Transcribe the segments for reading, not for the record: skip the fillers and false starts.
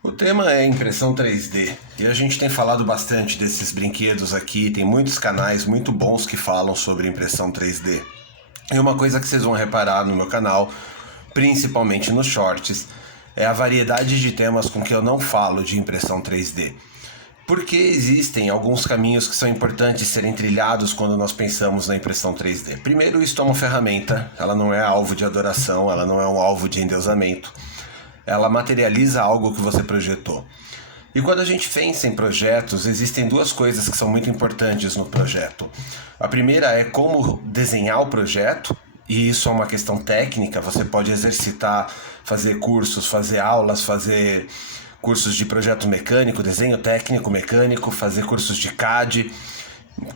O tema é impressão 3D e a gente tem falado bastante desses brinquedos aqui, tem muitos canais muito bons que falam sobre impressão 3D. E uma coisa que vocês vão reparar no meu canal, principalmente nos shorts, é a variedade de temas com que eu não falo de impressão 3D. Porque existem alguns caminhos que são importantes serem trilhados quando nós pensamos na impressão 3D. Primeiro, isto é uma ferramenta, ela não é alvo de adoração, ela não é um alvo de endeusamento. Ela materializa algo que você projetou. E quando a gente pensa em projetos, existem duas coisas que são muito importantes no projeto. A primeira é como desenhar o projeto, e isso é uma questão técnica, você pode exercitar, fazer cursos, fazer aulas, fazer cursos de projeto mecânico, desenho técnico mecânico, fazer cursos de CAD,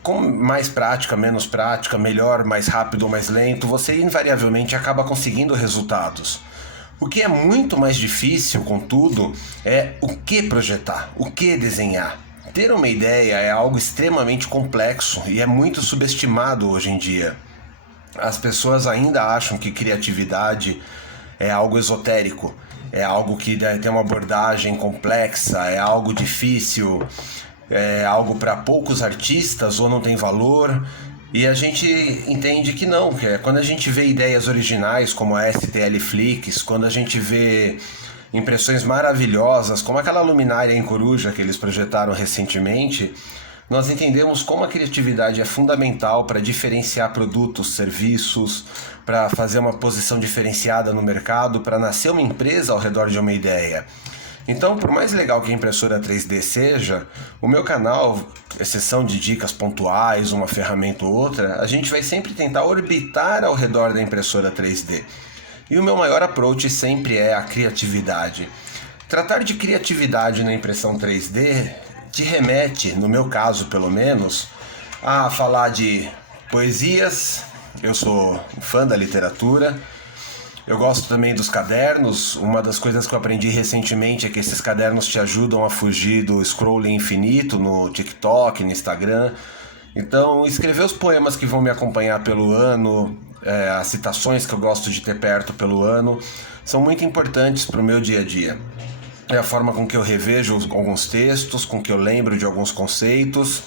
com mais prática, menos prática, melhor, mais rápido ou mais lento, você invariavelmente acaba conseguindo resultados. O que é muito mais difícil, contudo, é o que projetar, o que desenhar. Ter uma ideia é algo extremamente complexo e é muito subestimado hoje em dia. As pessoas ainda acham que criatividade é algo esotérico, é algo que tem uma abordagem complexa, é algo difícil, é algo para poucos artistas ou não tem valor. E a gente entende que não, que é quando a gente vê ideias originais como a STL Flix, quando a gente vê impressões maravilhosas, como aquela luminária em coruja que eles projetaram recentemente, nós entendemos como a criatividade é fundamental para diferenciar produtos, serviços, para fazer uma posição diferenciada no mercado, para nascer uma empresa ao redor de uma ideia. Então, por mais legal que a impressora 3D seja, o meu canal, exceção de dicas pontuais, uma ferramenta ou outra, a gente vai sempre tentar orbitar ao redor da impressora 3D. E o meu maior approach sempre é a criatividade. Tratar de criatividade na impressão 3D te remete, no meu caso pelo menos, a falar de poesias. Eu sou fã da literatura. Eu gosto também dos cadernos. Uma das coisas que eu aprendi recentemente é que esses cadernos te ajudam a fugir do scrolling infinito no TikTok, no Instagram. Então, escrever os poemas que vão me acompanhar pelo ano, as citações que eu gosto de ter perto pelo ano, são muito importantes para o meu dia a dia. É a forma com que eu revejo alguns textos, com que eu lembro de alguns conceitos.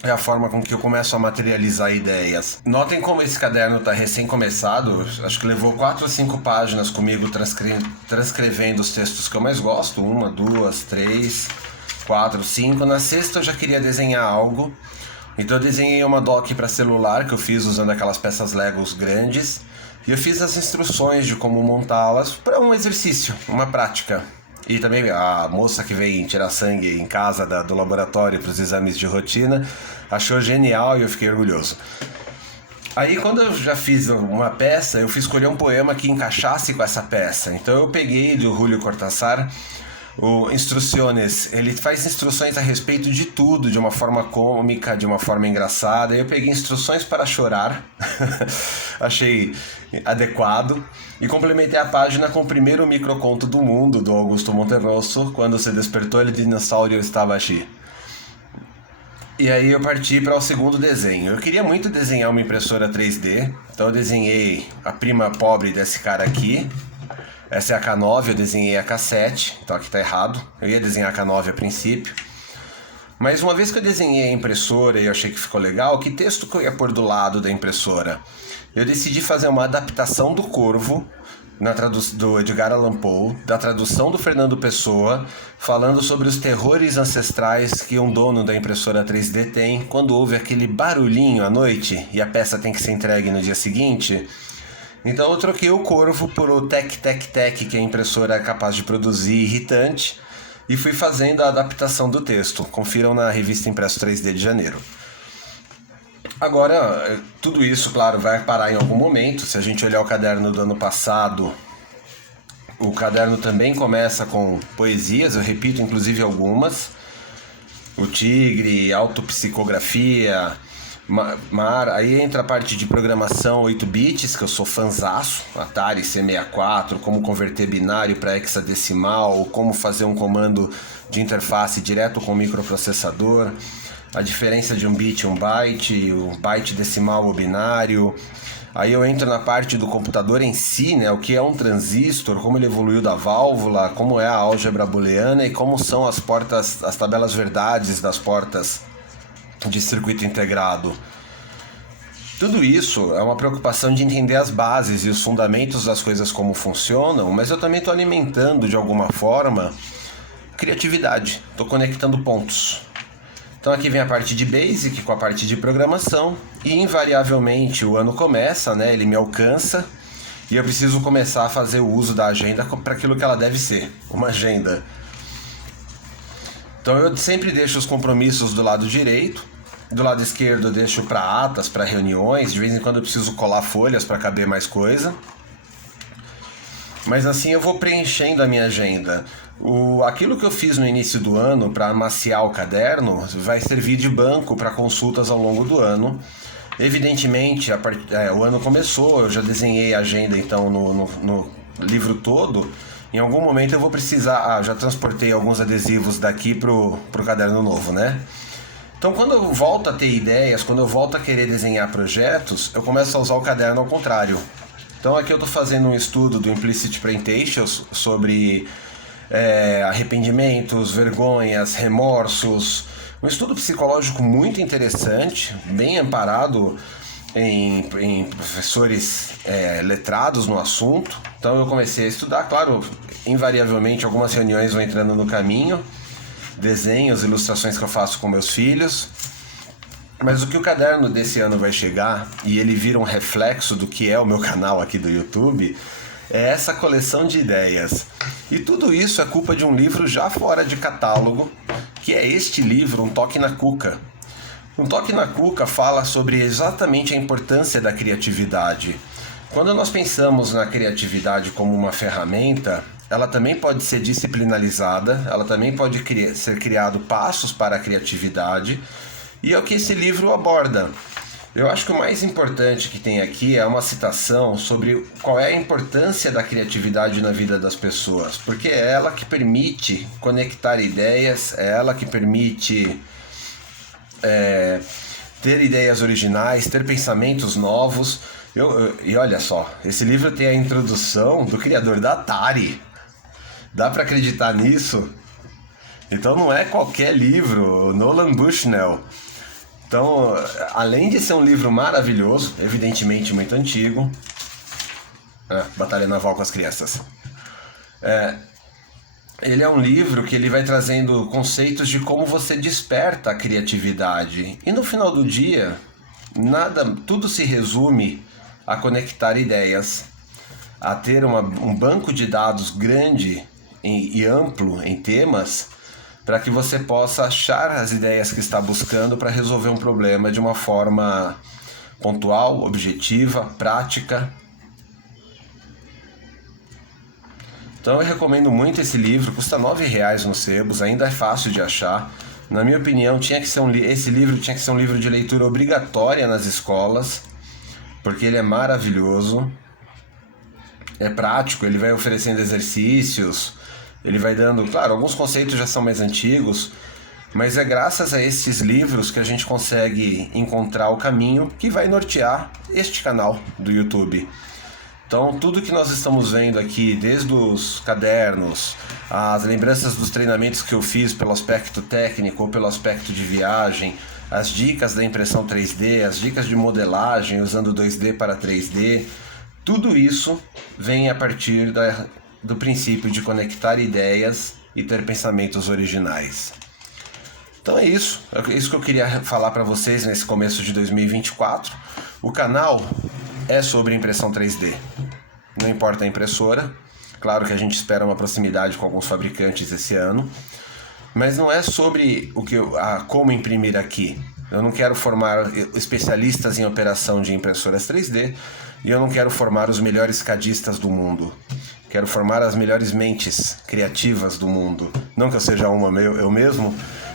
É a forma com que eu começo a materializar ideias. Notem como esse caderno está recém-começado. Acho que levou 4 ou 5 páginas comigo transcrevendo os textos que eu mais gosto. 1, 2, 3, 4, 5. Na sexta eu já queria desenhar algo. Então eu desenhei uma doc para celular que eu fiz usando aquelas peças Legos grandes. E eu fiz as instruções de como montá-las para um exercício, uma prática. E também a moça que vem tirar sangue em casa do laboratório para os exames de rotina achou genial e eu fiquei orgulhoso. Aí quando eu já fiz uma peça, eu fui escolher um poema que encaixasse com essa peça. Então eu peguei do Julio Cortázar o Instruções. Ele faz instruções a respeito de tudo, de uma forma cômica, de uma forma engraçada. Eu peguei Instruções para Chorar, achei adequado, e complementei a página com o primeiro microconto do mundo, do Augusto Monterroso, Quando se despertou el dinossauro estava aqui. E aí eu parti para o segundo desenho. Eu queria muito desenhar uma impressora 3D, então eu desenhei a prima pobre desse cara aqui. Essa é a K9, eu desenhei a K7, então aqui tá errado. Eu ia desenhar a K9 a princípio. Mas uma vez que eu desenhei a impressora e eu achei que ficou legal, que texto que eu ia pôr do lado da impressora? Eu decidi fazer uma adaptação do Corvo, do Edgar Allan Poe, da tradução do Fernando Pessoa, falando sobre os terrores ancestrais que um dono da impressora 3D tem quando ouve aquele barulhinho à noite e a peça tem que ser entregue no dia seguinte. Então eu troquei o Corvo por o tec-tec-tec que a impressora é capaz de produzir irritante e fui fazendo a adaptação do texto. Confiram na revista Impresso 3D de janeiro. Agora, tudo isso, claro, vai parar em algum momento. Se a gente olhar o caderno do ano passado, o caderno também começa com poesias, eu repito inclusive algumas. O Tigre, Autopsicografia, aí entra a parte de programação 8 bits, que eu sou fanzaço, Atari C64, como converter binário para hexadecimal, como fazer um comando de interface direto com o microprocessador, a diferença de um bit e um byte, o byte decimal ou binário, Aí eu entro na parte do computador em si, né? O que é um transistor, como ele evoluiu da válvula, como é a álgebra booleana e como são as portas, as tabelas verdades das portas de circuito integrado. Tudo isso é uma preocupação de entender as bases e os fundamentos das coisas como funcionam, mas eu também estou alimentando de alguma forma criatividade, estou conectando pontos. Então aqui vem a parte de Basic com a parte de programação e invariavelmente o ano começa, né? Ele me alcança e eu preciso começar a fazer o uso da agenda para aquilo que ela deve ser, uma agenda. Então eu sempre deixo os compromissos do lado direito, do lado esquerdo eu deixo para atas, para reuniões, de vez em quando eu preciso colar folhas para caber mais coisa. Mas assim eu vou preenchendo a minha agenda. Aquilo que eu fiz no início do ano para amaciar o caderno vai servir de banco para consultas ao longo do ano. Evidentemente, o ano começou, eu já desenhei a agenda então no livro todo. Em algum momento eu vou precisar... já transportei alguns adesivos daqui pro caderno novo, né? Então quando eu volto a ter ideias, quando eu volto a querer desenhar projetos, eu começo a usar o caderno ao contrário. Então aqui eu estou fazendo um estudo do Implicit Preemptations sobre arrependimentos, vergonhas, remorsos. Um estudo psicológico muito interessante, bem amparado em professores letrados no assunto. Então eu comecei a estudar, claro, invariavelmente algumas reuniões vão entrando no caminho, desenhos, ilustrações que eu faço com meus filhos. Mas o que o caderno desse ano vai chegar, e ele vira um reflexo do que é o meu canal aqui do YouTube, é essa coleção de ideias. E tudo isso é culpa de um livro já fora de catálogo, que é este livro, Um Toque na Cuca. Um Toque na Cuca fala sobre exatamente a importância da criatividade. Quando nós pensamos na criatividade como uma ferramenta, ela também pode ser disciplinalizada, ela também pode ser criado passos para a criatividade, e é o que esse livro aborda. Eu acho que o mais importante que tem aqui é uma citação sobre qual é a importância da criatividade na vida das pessoas, porque é ela que permite conectar ideias, é ela que permite ter ideias originais, ter pensamentos novos. E olha só, esse livro tem a introdução do criador da Atari. Dá para acreditar nisso? Então não é qualquer livro, Nolan Bushnell. Então, além de ser um livro maravilhoso, evidentemente muito antigo, Batalha Naval com as Crianças, ele é um livro que ele vai trazendo conceitos de como você desperta a criatividade. E no final do dia, tudo se resume a conectar ideias, a ter um banco de dados grande e amplo em temas, para que você possa achar as ideias que está buscando para resolver um problema de uma forma pontual, objetiva, prática. Então eu recomendo muito esse livro, custa R$ 9,00 no Sebos, ainda é fácil de achar. Na minha opinião, esse livro tinha que ser um livro de leitura obrigatória nas escolas, porque ele é maravilhoso, é prático, ele vai oferecendo exercícios, ele vai dando, claro, alguns conceitos já são mais antigos, mas é graças a esses livros que a gente consegue encontrar o caminho que vai nortear este canal do YouTube. Então, tudo que nós estamos vendo aqui, desde os cadernos, as lembranças dos treinamentos que eu fiz pelo aspecto técnico ou pelo aspecto de viagem, as dicas da impressão 3D, as dicas de modelagem usando 2D para 3D, tudo isso vem a partir do princípio de conectar ideias e ter pensamentos originais. Então é isso que eu queria falar para vocês nesse começo de 2024. O canal é sobre impressão 3D, não importa a impressora. Claro que a gente espera uma proximidade com alguns fabricantes esse ano, mas não é sobre como imprimir aqui. Eu não quero formar especialistas em operação de impressoras 3D e eu não quero formar os melhores cadistas do mundo. Quero formar as melhores mentes criativas do mundo. Não que eu seja eu mesmo,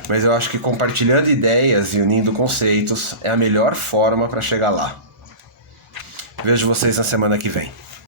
mas eu acho que compartilhando ideias e unindo conceitos é a melhor forma para chegar lá. Vejo vocês na semana que vem.